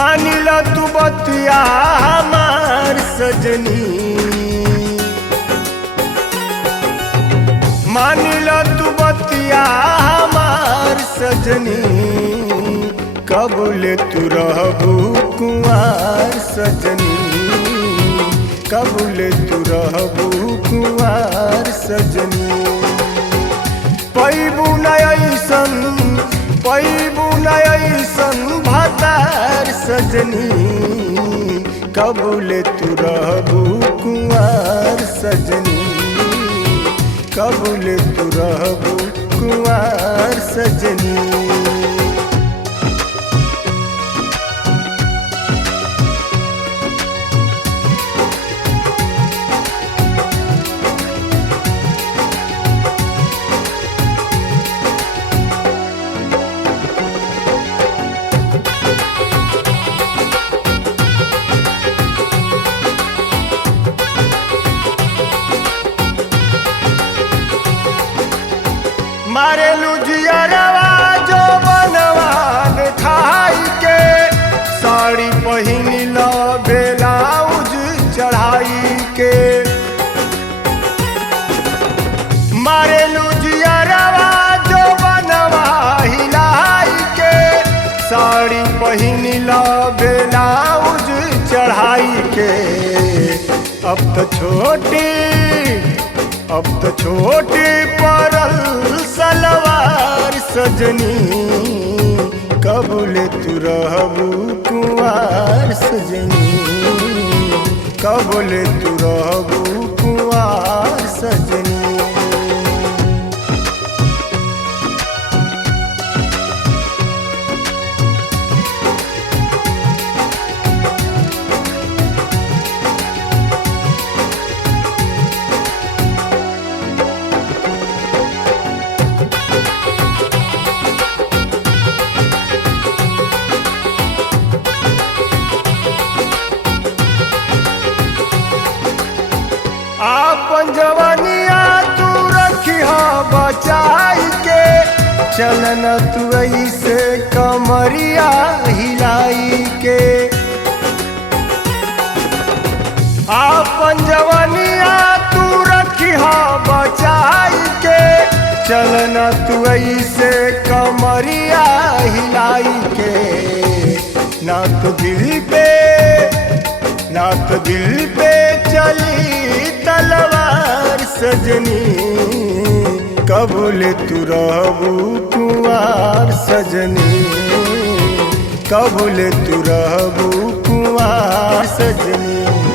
मानिला तू बतिया हमार सजनी, मानिला तू बतिया हमार सजनी, कबूले तू रहबू कुंवार सजनी, कबूले तू रहबू कुंवार सजनी। पैबू न ऐसन भातार सजनी, कबूले तू रहबू कुंवार सजनी, कबूले तू रहबू कुंवार सजनी। मारे लुजियरवा जो बनवान खाई के, साड़ी पहिनी लो ब्लाउज चढ़ाई के। मारे लुजियरवा जो बनवा हिलाई के, साड़ी पहिनी लो ब्लाउज चढ़ाई के। अब तो छोटी परल सलवार सजनी, कबूले तू रहबू कुंवार सजनी, कबूले तू रहबू कुंवार सजनी। आपन जवानिया तू रखिया बचाई के, चलन तू ऐसे कमरिया हिलाई के। आपन जवानिया तू रखिया बचाई के, चलन तू ऐसे कमरिया हिलाई के। ना तो दिल पे चली तलवार सजनी, कबूले तू रहबू कुंवार सजनी, कबूले तू रहबू कुंवार सजनी।